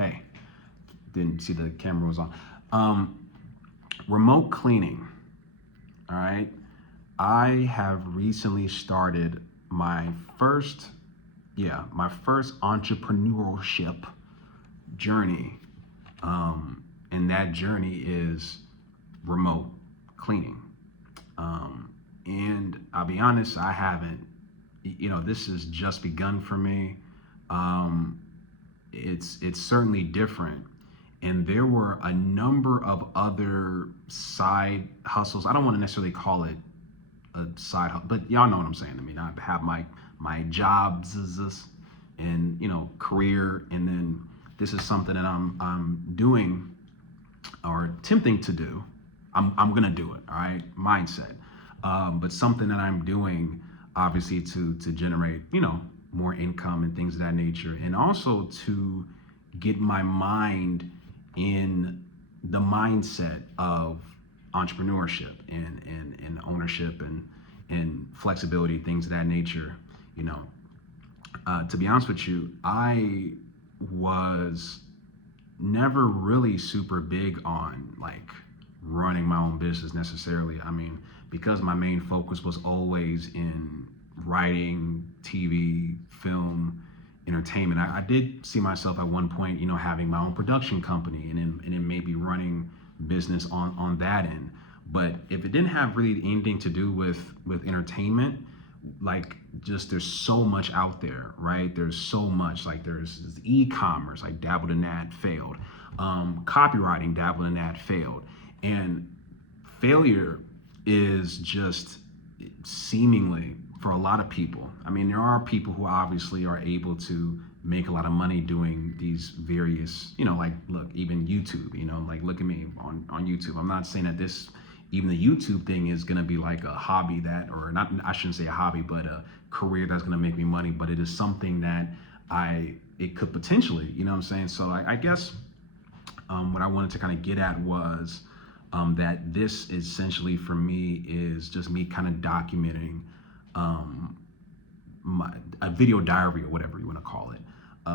Hey, didn't see the camera was on. Remote cleaning. All right. I have recently started my first, my first entrepreneurship journey. And that journey is remote cleaning. And I'll be honest, I haven't, this has just begun for me. Um, it's certainly different. And there were a number of other side hustles. I don't want to necessarily call it a side hustle, but y'all know what I'm saying. I mean, I have my jobs and career, and then this is something that I'm doing or attempting to do. I'm gonna do it. All right, mindset. But something that I'm doing, obviously, to generate more income and things of that nature, and also to get my mind in the mindset of entrepreneurship and ownership and flexibility, things of that nature. You know, to be honest with you, I was never really super big on like running my own business necessarily. I mean, because my main focus was always in writing, TV, film, entertainment. I did see myself at one point, having my own production company and then maybe running business on that end. But if it didn't have really anything to do with entertainment, like just there's so much out there, right? There's so much, like there's e-commerce, I dabbled in that, failed. Copywriting, dabbled in that, failed. And failure is just seemingly for a lot of people. I mean, there are people who obviously are able to make a lot of money doing these various, like look, even YouTube, like look at me on YouTube. I'm not saying that even the YouTube thing is going to be like a hobby or not, I shouldn't say a hobby, but a career that's going to make me money, but it is something that it could potentially, you know what I'm saying? So I guess what I wanted to kind of get at was that this essentially for me is just me kind of documenting a video diary or whatever you want to call it,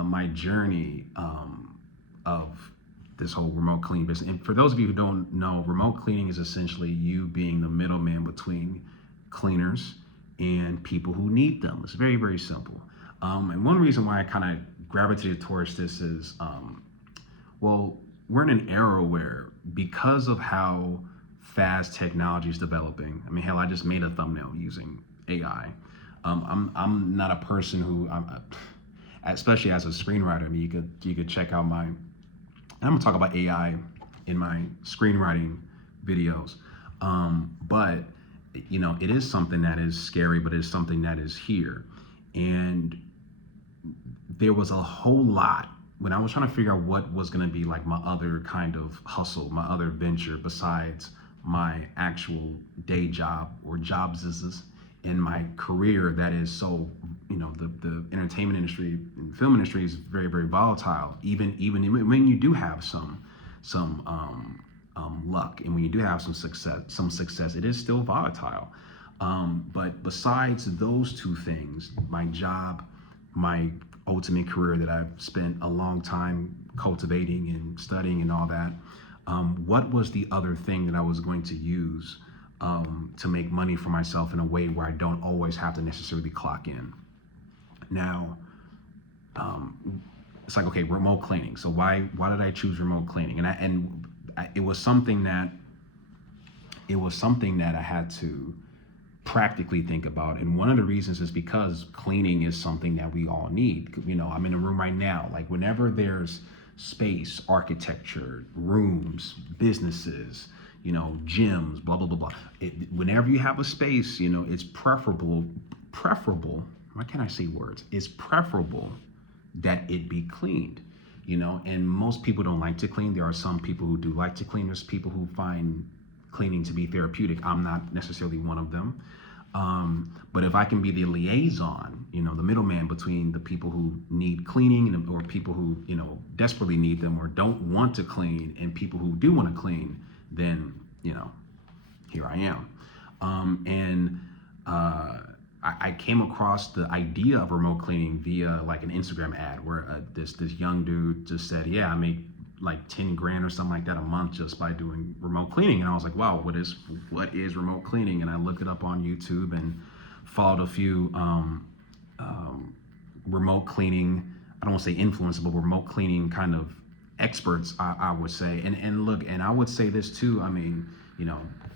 my journey of this whole remote cleaning business. And for those of you who don't know, remote cleaning is essentially you being the middleman between cleaners and people who need them. It's very, very simple. And one reason why I kind of gravitated towards this is, well, we're in an era where, because of how fast technology is developing, I mean, hell, I just made a thumbnail using AI. I'm not a person who, especially as a screenwriter, I mean, you could check out I'm gonna talk about AI in my screenwriting videos. But it is something that is scary, but it's something that is here. And there was a whole lot when I was trying to figure out what was going to be like my other kind of hustle, my other venture besides my actual day job or jobs in my career that is so, the entertainment industry and film industry is very, very volatile. Even when you do have some luck and when you do have some success, it is still volatile. But besides those two things, my job, my ultimate career that I've spent a long time cultivating and studying and all that, what was the other thing that I was going to use to make money for myself in a way where I don't always have to necessarily clock in? Now, it's like, okay, remote cleaning. So why did I choose remote cleaning? And it was something that I had to practically think about. And one of the reasons is because cleaning is something that we all need. I'm in a room right now. Like whenever there's space, architecture, rooms, businesses, gyms, blah, blah, blah, blah. Whenever you have a space, it's preferable, why can't I say words? It's preferable that it be cleaned, and most people don't like to clean. There are some people who do like to clean. There's people who find cleaning to be therapeutic. I'm not necessarily one of them. But if I can be the liaison, the middleman between the people who need cleaning or people who, desperately need them or don't want to clean and people who do want to clean, then, here I am. And I came across the idea of remote cleaning via like an Instagram ad where this young dude just said, yeah, I make like 10 grand or something like that a month just by doing remote cleaning. And I was like, wow, what is remote cleaning? And I looked it up on YouTube and followed a few remote cleaning, I don't want to say influencers, but remote cleaning kind of experts, I would say. And look, and I would say this too. I mean,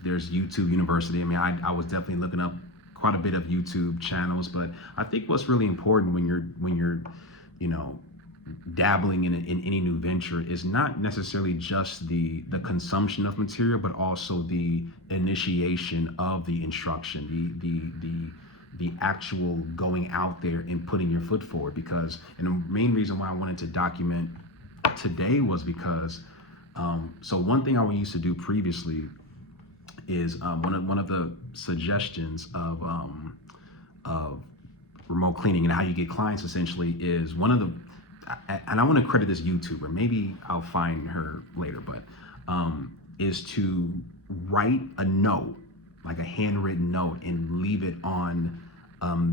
there's YouTube University. I mean, I was definitely looking up quite a bit of YouTube channels, but I think what's really important when you're dabbling in any new venture is not necessarily just the consumption of material, but also the initiation of the instruction, the actual going out there and putting your foot forward. Because, and the main reason why I wanted to document today was because, so one thing I used to do previously is one of the suggestions of remote cleaning and how you get clients essentially is one of the, and I want to credit this YouTuber, maybe I'll find her later, but is to write a note, like a handwritten note, and leave it on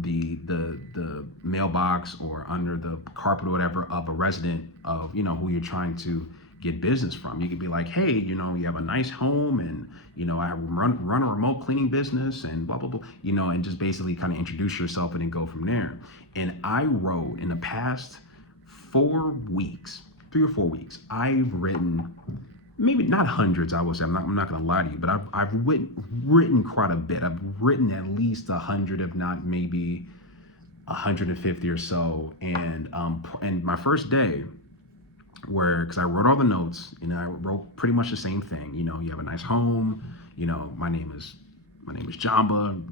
the mailbox or under the carpet or whatever of a resident of who you're trying to get business from. You could be like, hey, you have a nice home, and I run a remote cleaning business, and blah blah blah, and just basically kind of introduce yourself and then go from there. And I wrote in the past 4 weeks, 3 or 4 weeks, I've written, maybe not hundreds, I will say, I'm not going to lie to you, but I've written quite a bit. I've written at least 100, if not maybe 150 or so. And my first day, because I wrote all the notes, I wrote pretty much the same thing. You have a nice home. My name is Jamba.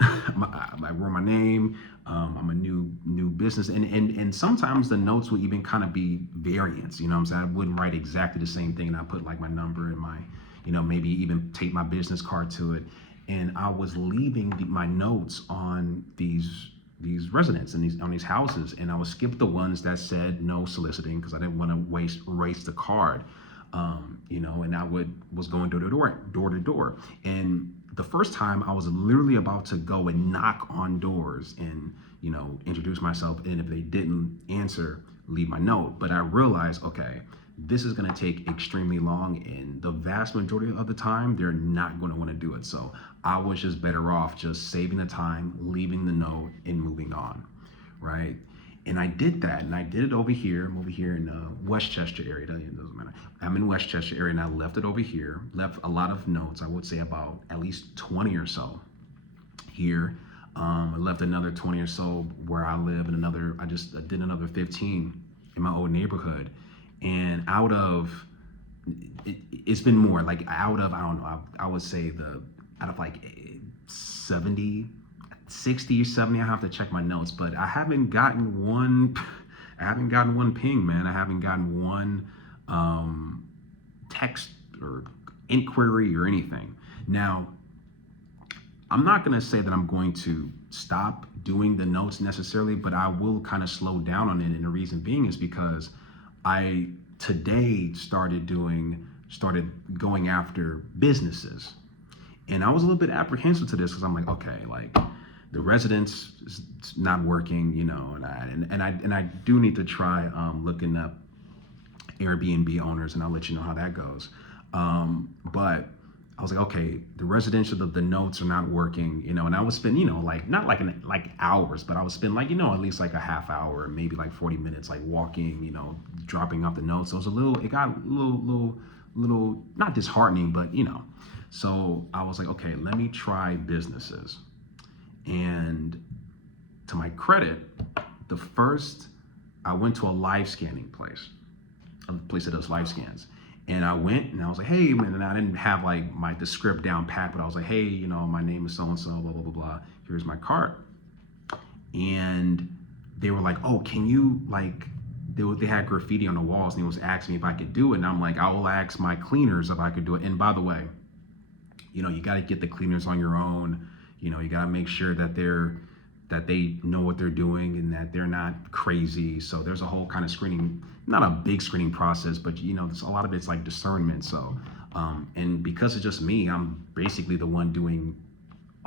I wrote my name. I'm a new business, and sometimes the notes would even kind of be variants. You know what I'm saying? I wouldn't write exactly the same thing, and I put like my number and my, maybe even take my business card to it. And I was leaving my notes on these residents and on these houses, and I would skip the ones that said no soliciting because I didn't want to erase the card. And I was going door to door. And the first time I was literally about to go and knock on doors and, introduce myself. And if they didn't answer, leave my note. But I realized, okay, this is going to take extremely long. And the vast majority of the time, they're not going to want to do it. So I was just better off just saving the time, leaving the note, and moving on. Right. And I did that, and I did it over here. I'm over here in the Westchester area. It doesn't matter. I'm in Westchester area, and I left it over here. Left a lot of notes. I would say about at least 20 or so here. I left another 20 or so where I live, and I just did another 15 in my old neighborhood. And it's been more like I don't know. I would say out of like 70. 60 or 70, I have to check my notes, but I haven't gotten one ping, man. I haven't gotten one text or inquiry or anything. Now, I'm not going to say that I'm going to stop doing the notes necessarily, but I will kind of slow down on it. And the reason being is because I today started going after businesses. And I was a little bit apprehensive to this because I'm like, okay, like, the residence is not working, and I do need to try looking up Airbnb owners, and I'll let you know how that goes. But I was like, okay, the residential, the notes are not working, and I would spend, not like hours, but I would spend like, at least like a half hour, maybe like 40 minutes, like walking, dropping off the notes. So it got a little, not disheartening, but, so I was like, okay, let me try businesses. And to my credit, I went to a live scanning place, a place that does live scans. And I went and I was like, hey, man, and I didn't have like the script down pat, but I was like, hey, my name is so-and-so, blah, blah, blah, blah. Here's my card. And they were like, oh, can you they had graffiti on the walls, and he was asking me if I could do it. And I'm like, I will ask my cleaners if I could do it. And by the way, you got to get the cleaners on your own. You got to make sure that they know what they're doing and that they're not crazy. So there's a whole kind of screening, not a big screening process, but there's a lot of it's like discernment. So, and because it's just me, I'm basically the one doing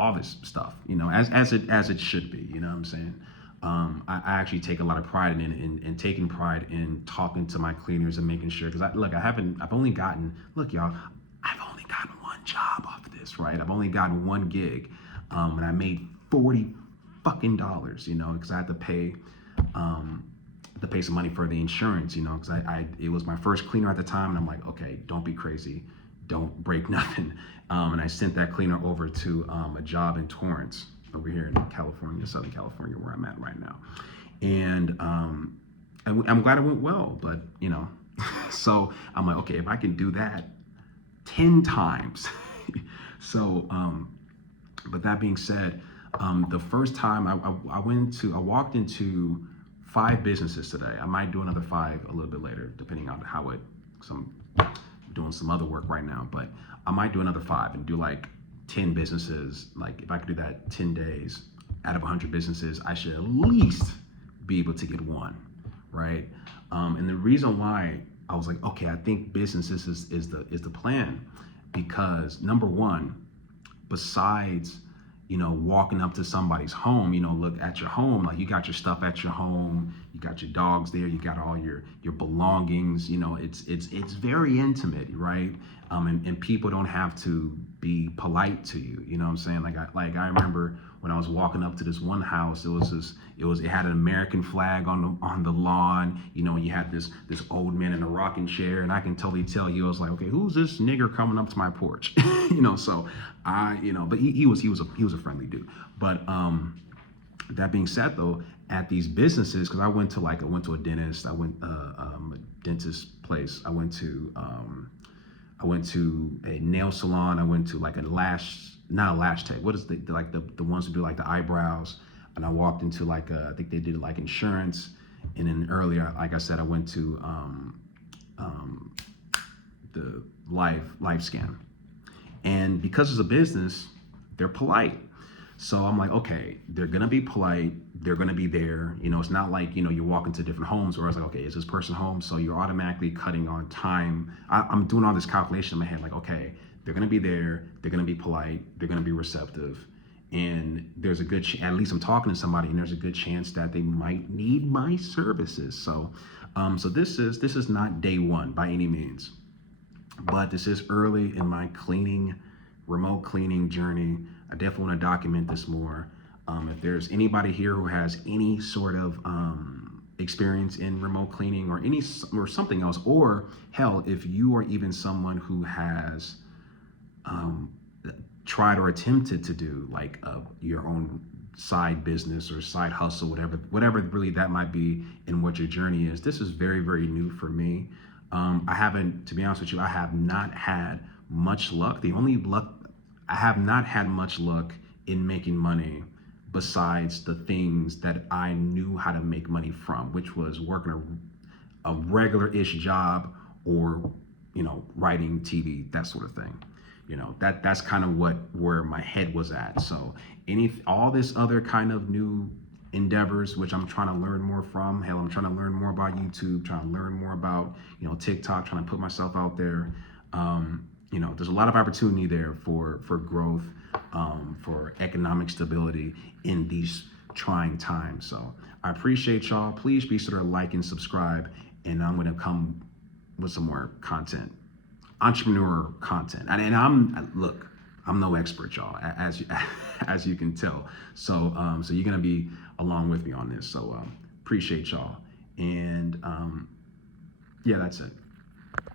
all this stuff, as it should be. You know what I'm saying? I actually take a lot of pride in taking pride in talking to my cleaners and making sure, because I've only gotten, look, y'all, I've only gotten one job off of this, right? I've only gotten one gig, and I made $40 fucking dollars, because I had to pay some money for the insurance, because it was my first cleaner at the time, and I'm like, okay, don't be crazy, don't break nothing, and I sent that cleaner over to a job in Torrance, over here in California, Southern California, where I'm at right now, and I'm glad it went well, but so I'm like, okay, if I can do that 10 times, so but that being said, the first time I walked into 5 businesses today. I might do another 5 a little bit later, depending on because I'm doing some other work right now, but I might do another 5 and do like 10 businesses. Like if I could do that 10 days out of 100 businesses, I should at least be able to get one, right? And the reason why I was like, okay, I think businesses is the plan, because number one, besides walking up to somebody's home, look at your home, like you got your stuff at your home, you got your dogs there, you got all your belongings, it's very intimate, right? And people don't have to be polite to you, you know what I'm saying? I remember when I was walking up to this one house, it had an American flag on the lawn, you had this old man in a rocking chair, and I can totally tell you, I was like, okay, who's this nigger coming up to my porch? So but he was a friendly dude. But that being said, though, at these businesses, because I went to a dentist, I went a dentist place, I went to a nail salon, I went to like not a lash tech. What is the ones who do like the eyebrows? And I walked into I think they did like insurance. And then earlier, like I said, I went to the live scan. And because it's a business, they're polite. So I'm like, okay, they're gonna be polite. They're gonna be there. It's not like, you walk into different homes where it's like, okay, is this person home? So you're automatically cutting on time. I'm doing all this calculation in my head, like, okay, they're gonna be there. They're gonna be polite. They're gonna be receptive. And there's a good at least I'm talking to somebody, and there's a good chance that they might need my services. So, so this is not day one by any means, but this is early in my remote cleaning journey. I definitely want to document this more. If there's anybody here who has any sort of experience in remote cleaning or something else, or hell, if you are even someone who has tried or attempted to do like your own side business or side hustle, whatever really that might be, in what your journey is, this is very, very new for me. I haven't, to be honest with you, I have not had much luck. I have not had much luck in making money besides the things that I knew how to make money from, which was working a regular-ish job, or, writing TV, that sort of thing. That's kind of where my head was at. So all this other kind of new endeavors, which I'm trying to learn more from. Hell, I'm trying to learn more about YouTube, trying to learn more about, TikTok, trying to put myself out there. There's a lot of opportunity there for growth, for economic stability in these trying times. So I appreciate y'all. Please be sure to like and subscribe, and I'm going to come with some more content, entrepreneur content. And I'm no expert, y'all, as you can tell. So so you're going to be along with me on this. So appreciate y'all. And yeah, that's it.